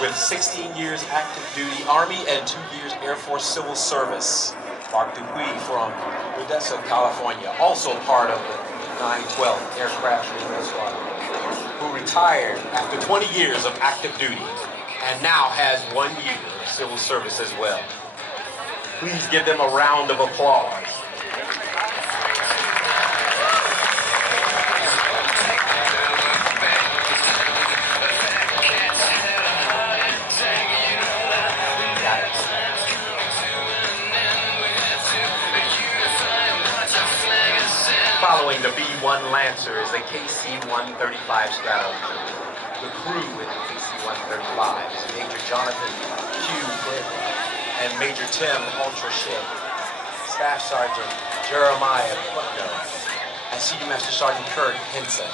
with 16 years active duty Army and 2 years Air Force Civil Service. Mark Dupuy from Odessa, California, also part of the 912 Aircraft Repair Squadron, who retired after 20 years of active duty and now has 1 year of civil service as well. Please give them a round of applause. Following the B-1 Lancer is the KC-135 Strato. The crew in the KC-135 is Major Jonathan Q. Britt and Major Tim Ultrashed, Staff Sergeant Jeremiah Putno, and Senior Master Sergeant Kurt Henson.